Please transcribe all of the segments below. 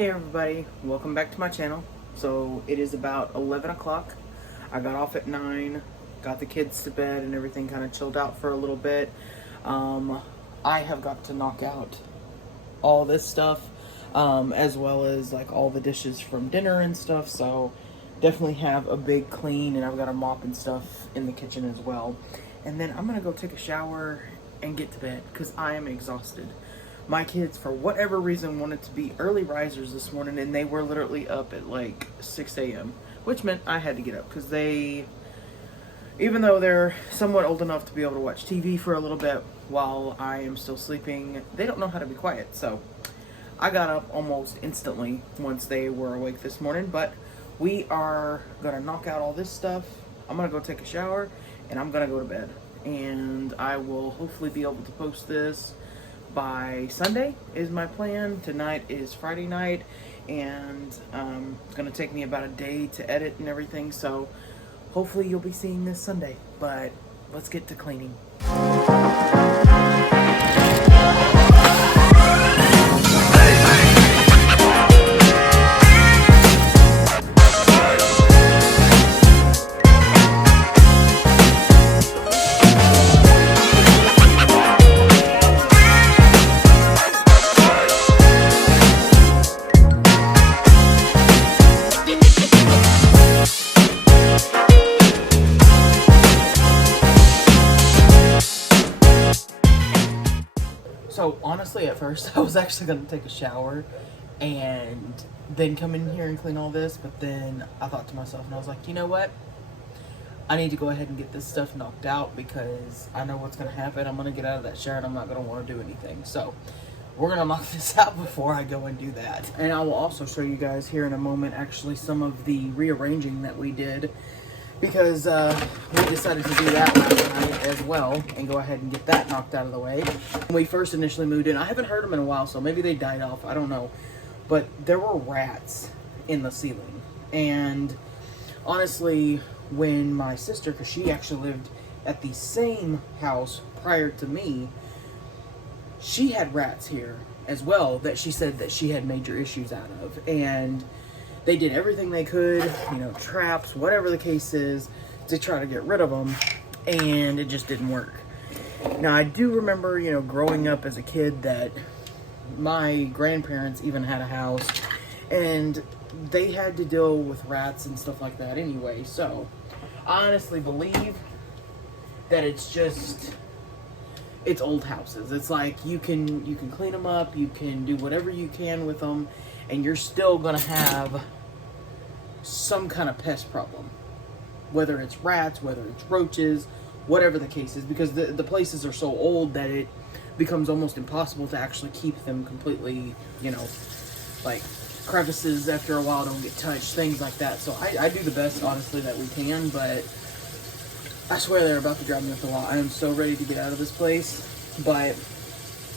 Hey everybody, welcome back to my channel. So it is about 11 o'clock. I got off at 9, got the kids to bed and everything, kind of chilled out for a little bit. I have got to knock out all this stuff, as well as like all the dishes from dinner and stuff. So definitely have a big clean, and I've got a mop and stuff in the kitchen as well. And then I'm gonna go take a shower and get to bed because I am exhausted. My kids, for whatever reason, wanted to be early risers this morning, and they were literally up at like 6 a.m., which meant I had to get up because they, even though they're somewhat old enough to be able to watch TV for a little bit while I am still sleeping, they don't know how to be quiet. So I got up almost instantly once they were awake this morning, but we are going to knock out all this stuff. I'm going to go take a shower, and I'm going to go to bed. And I will hopefully be able to post this by Sunday is my plan. Tonight is Friday night, and it's gonna take me about a day to edit and everything, so hopefully you'll be seeing this Sunday. But let's get to cleaning. So honestly, at first I was actually gonna take a shower and then come in here and clean all this, but then I thought to myself, and I was like, you know what? I need to go ahead and get this stuff knocked out because I know what's gonna happen. I'm gonna get out of that shower and I'm not gonna want to do anything. So we're gonna knock this out before I go and do that. And I will also show you guys here in a moment actually some of the rearranging that we did, because we decided to do that last night as well and go ahead and get that knocked out of the way. When we first initially moved in, I haven't heard them in a while, so maybe they died off, I don't know. But there were rats in the ceiling. And honestly, when my sister, because she actually lived at the same house prior to me, she had rats here as well that she said that she had major issues out of. And they did everything they could, you know, traps, whatever the case is, to try to get rid of them, and it just didn't work. Now, I do remember, you know, growing up as a kid that my grandparents even had a house, and they had to deal with rats and stuff like that anyway. So I honestly believe that it's old houses. It's like you can clean them up, you can do whatever you can with them, and you're still gonna have some kind of pest problem, whether it's rats, whether it's roaches, whatever the case is, because the places are so old that it becomes almost impossible to actually keep them completely, you know, like crevices after a while don't get touched, things like that. So I do the best, honestly, that we can, but I swear they're about to drive me up the wall. I am so ready to get out of this place, but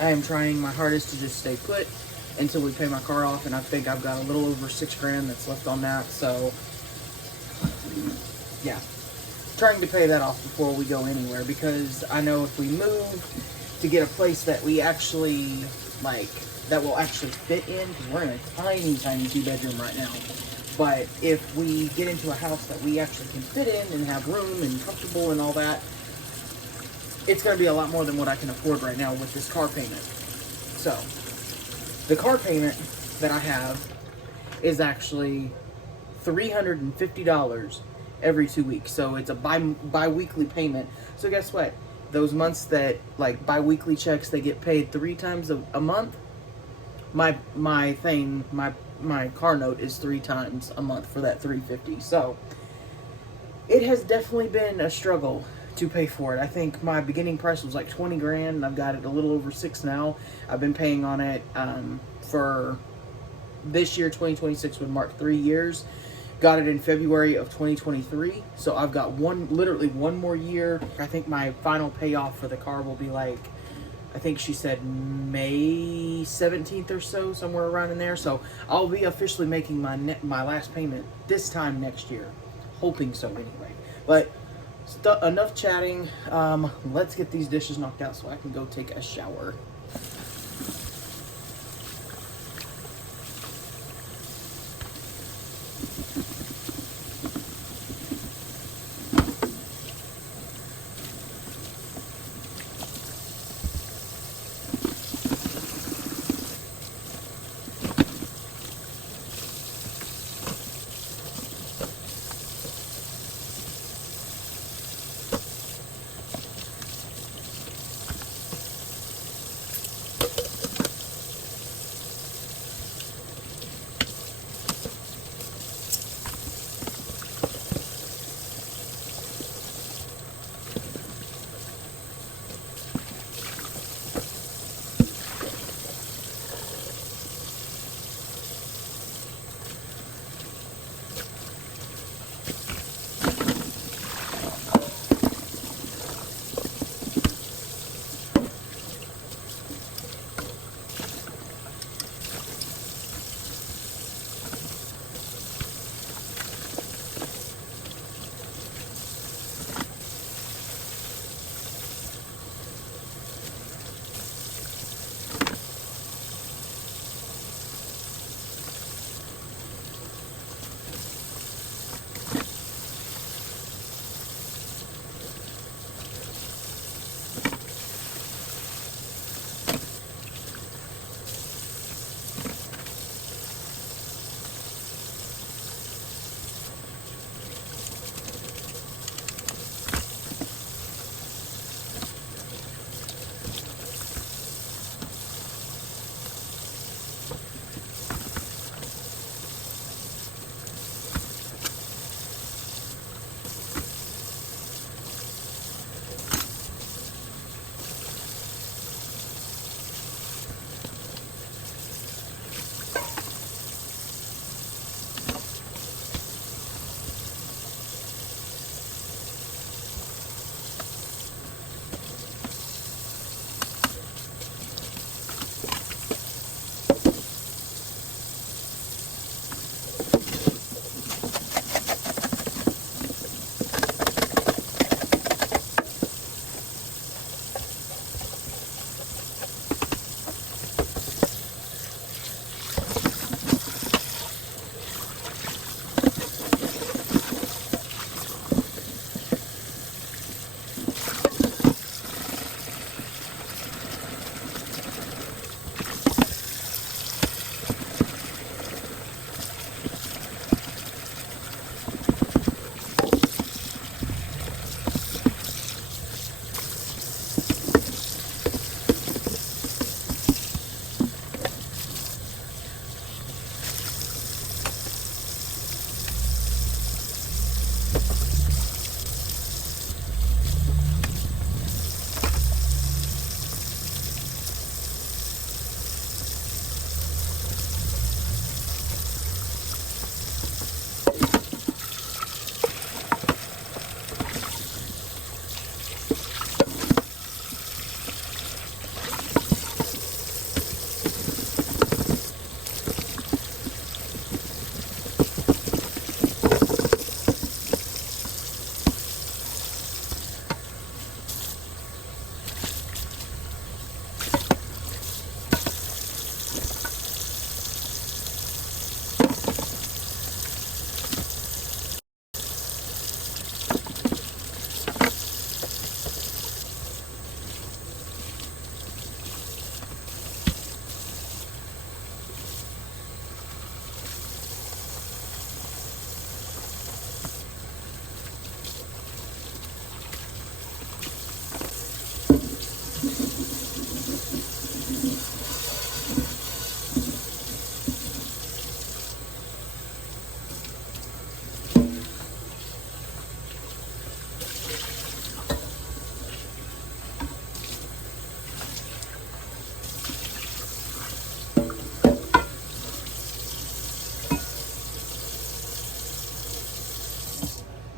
I am trying my hardest to just stay put until we pay my car off, and I think I've got a little over $6,000 that's left on that. So yeah, trying to pay that off before we go anywhere, because I know if we move to get a place that we actually like, that will actually fit in, because we're in a tiny 2-bedroom right now, but if we get into a house that we actually can fit in and have room and comfortable and all that, it's going to be a lot more than what I can afford right now with this car payment. So the car payment that I have is actually $350 every 2 weeks. So it's a bi-weekly payment. So guess what? Those months that, like, bi-weekly checks, they get paid 3 times a month. My car note is 3 times a month for that $350. So it has definitely been a struggle to pay for it. I think my beginning price was like $20,000, and I've got it a little over $6,000 now. I've been paying on it for this year, 2026 would mark 3 years. Got it in February of 2023, so I've got literally one more year. I think my final payoff for the car will be like, I think she said May 17th or so, somewhere around in there. So I'll be officially making my last payment this time next year, hoping so anyway. But enough chatting. Let's get these dishes knocked out so I can go take a shower.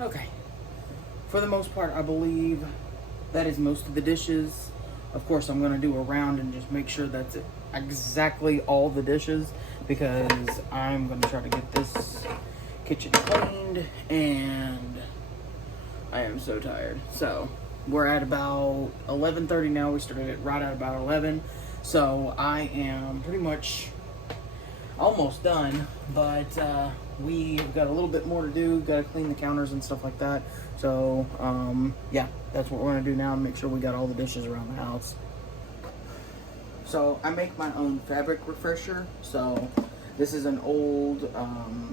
Okay. For the most part, I believe that is most of the dishes. Of course, I'm going to do a round and just make sure that's exactly all the dishes, because I'm going to try to get this kitchen cleaned, and I am so tired. So we're at about 11:30 now. We started it right at about 11. So I am pretty much almost done, but we've got a little bit more to do. Got to clean the counters and stuff like that. So yeah, that's what we're gonna do now, and make sure we got all the dishes around the house. So I make my own fabric refresher. So this is an old,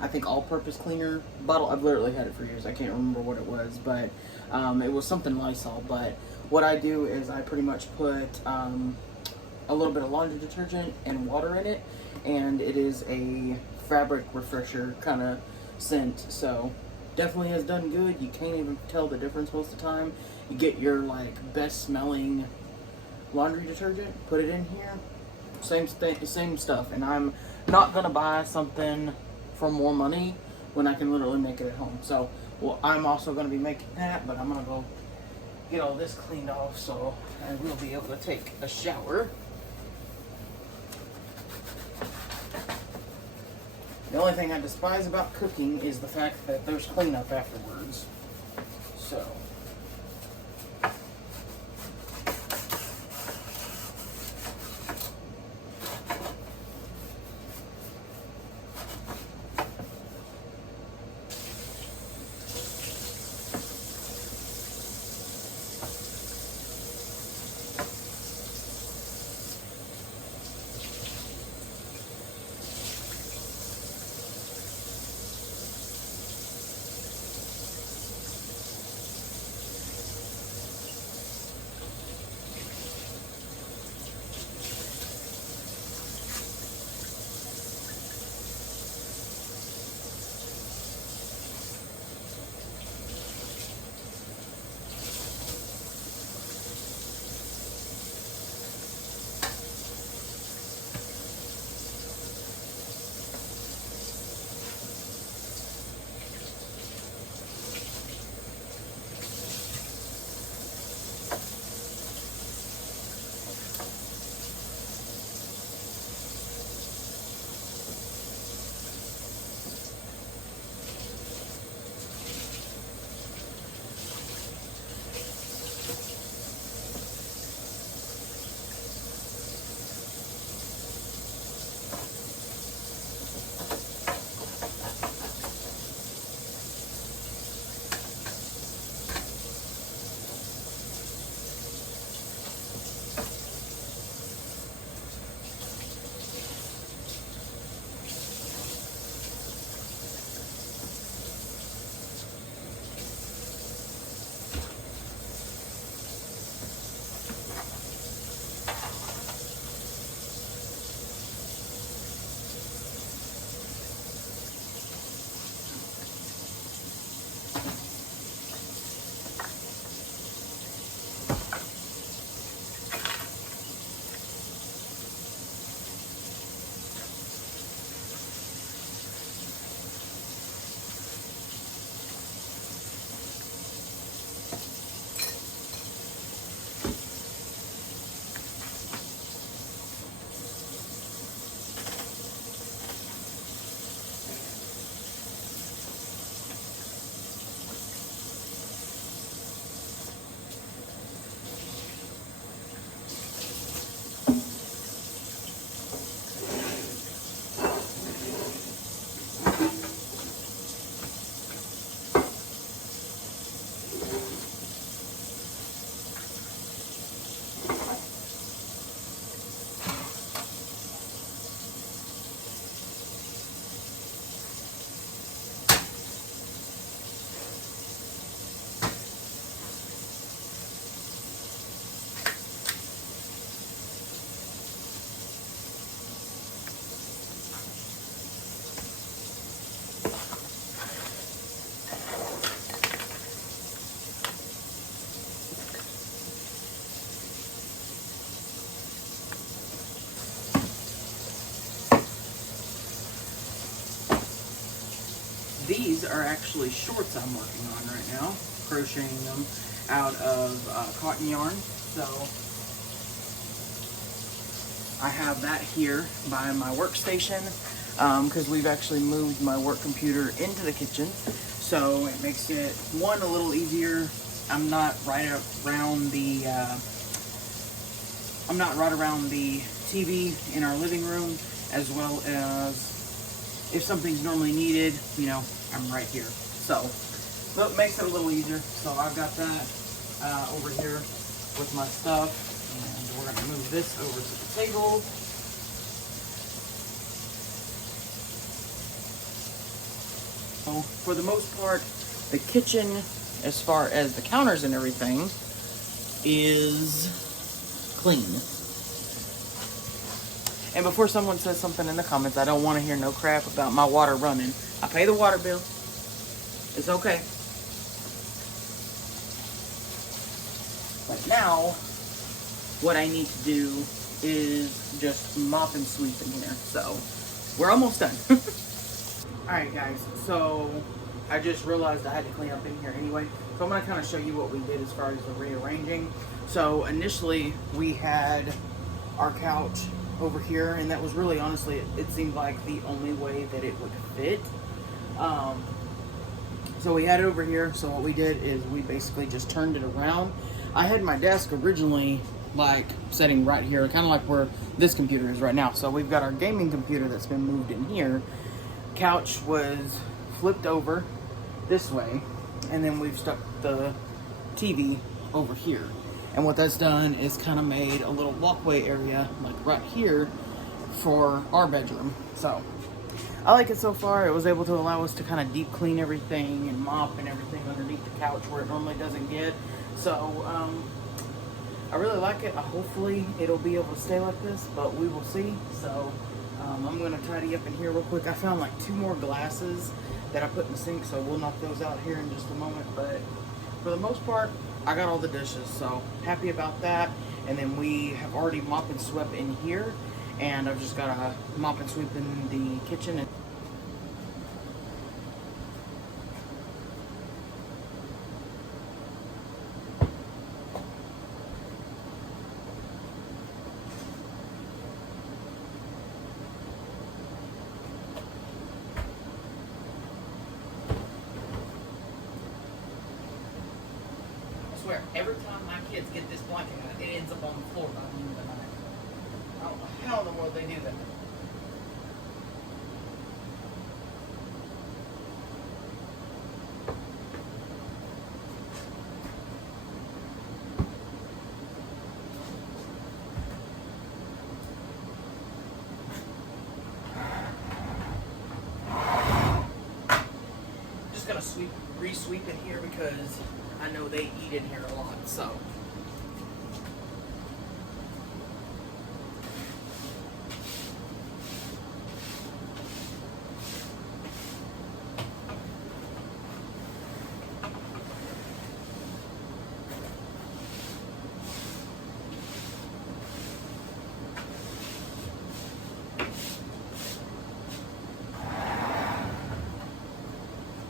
I think, all-purpose cleaner bottle. I've literally had it for years. I can't remember what it was, but it was something Lysol. But what I do is I pretty much put a little bit of laundry detergent and water in it, and it is a fabric refresher kind of scent. So definitely has done good. You can't even tell the difference most of the time. You get your like best smelling laundry detergent, put it in here, same stuff. And I'm not gonna buy something for more money when I can literally make it at home. So well, I'm also gonna be making that, but I'm gonna go get all this cleaned off so I will be able to take a shower. The only thing I despise about cooking is the fact that there's cleanup afterwards. So These are actually shorts I'm working on right now, crocheting them out of cotton yarn. So I have that here by my workstation because we've actually moved my work computer into the kitchen. So it makes it, one, a little easier. I'm not right around the TV in our living room, as well as if something's normally needed, you know, I'm right here. So it makes it a little easier. So I've got that over here with my stuff, and we're gonna move this over to the table. So for the most part, the kitchen, as far as the counters and everything, is clean. And before someone says something in the comments, I don't want to hear no crap about my water running. I pay the water bill. It's okay. But now, what I need to do is just mop and sweep in here. So, we're almost done. Alright guys, so I just realized I had to clean up in here anyway. So I'm going to kind of show you what we did as far as the rearranging. So initially we had our couch over here, and that was really, honestly, it seemed like the only way that it would fit. So we had it over here. So what we did is we basically just turned it around. I had my desk originally like sitting right here, kind of like where this computer is right now. So we've got our gaming computer that's been moved in here. Couch was flipped over this way, and then we've stuck the TV over here. And what that's done is kind of made a little walkway area like right here for our bedroom. So I like it so far. It was able to allow us to kind of deep clean everything and mop and everything underneath the couch where it normally doesn't get. So I really like it. Hopefully it'll be able to stay like this, but we will see. So I'm going to tidy up in here real quick. I found like 2 more glasses that I put in the sink, so we'll knock those out here in just a moment. But for the most part, I got all the dishes, so happy about that. And then we have already mopped and swept in here, and I've just got to mop and sweep in the kitchen. I swear, every time my kids get this blanket out, it ends up on the floor by the end of the night. I don't know how in the world they do that. Just gonna re-sweep in here because I know they eat in here a lot, so.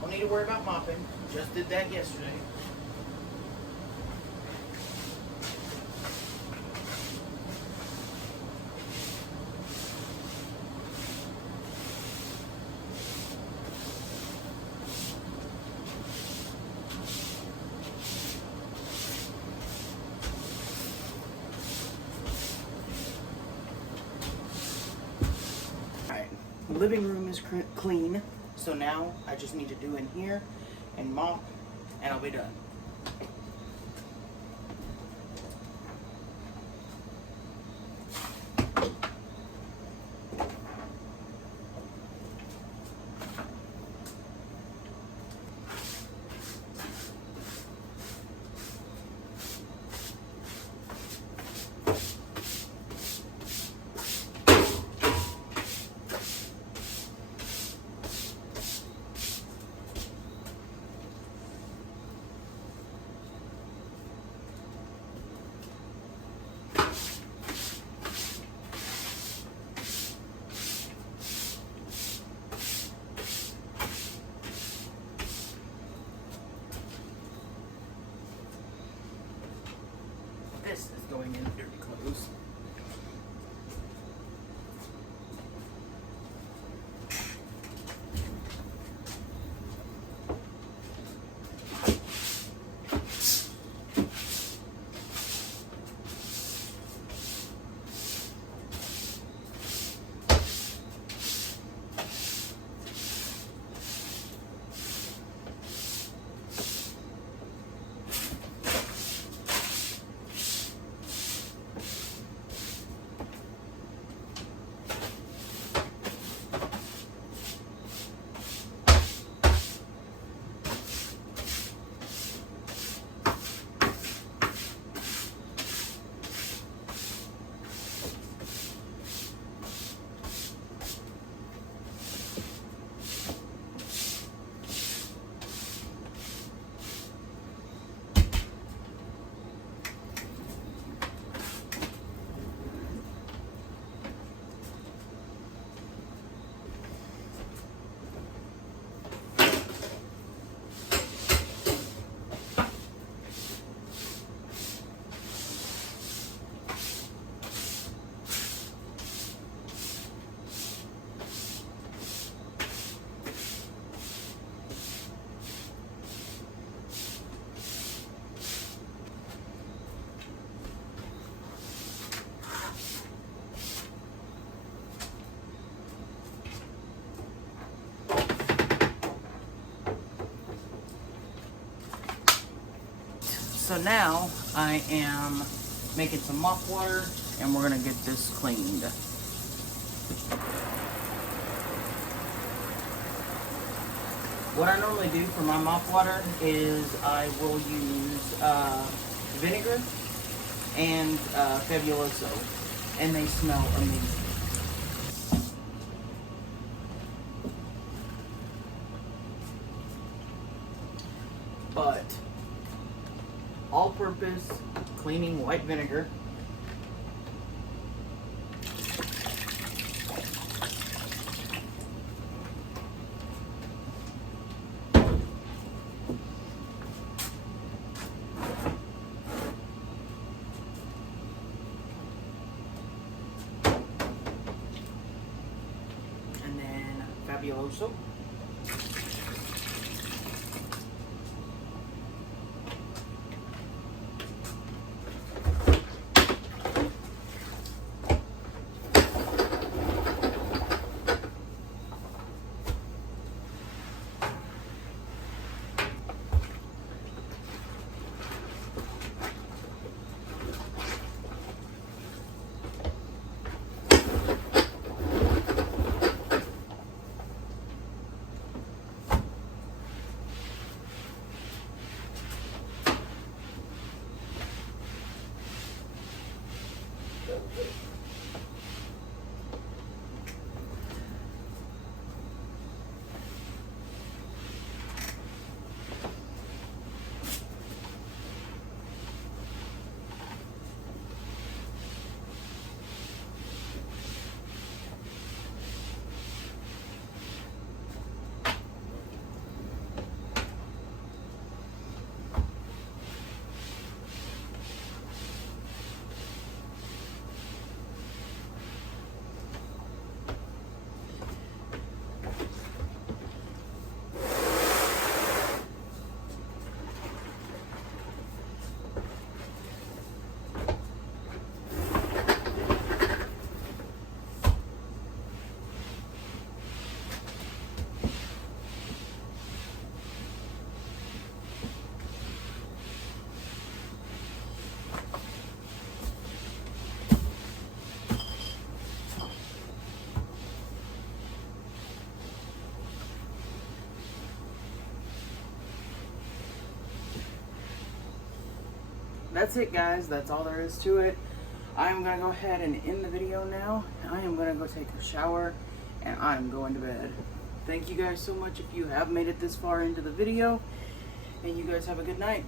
Don't need to worry about mopping. Just did that yesterday. Alright, the living room is clean, so now I just need to do in here and mop, and I'll be done. going in dirty clothes. So now I am making some mop water and we're gonna get this cleaned. What I normally do for my mop water is I will use vinegar and Fabuloso, and they smell amazing. But all-purpose cleaning white vinegar. And then Fabuloso. That's it, guys. That's all there is to it. I'm going to go ahead and end the video now. I am going to go take a shower and I'm going to bed. Thank you guys so much if you have made it this far into the video. And you guys have a good night.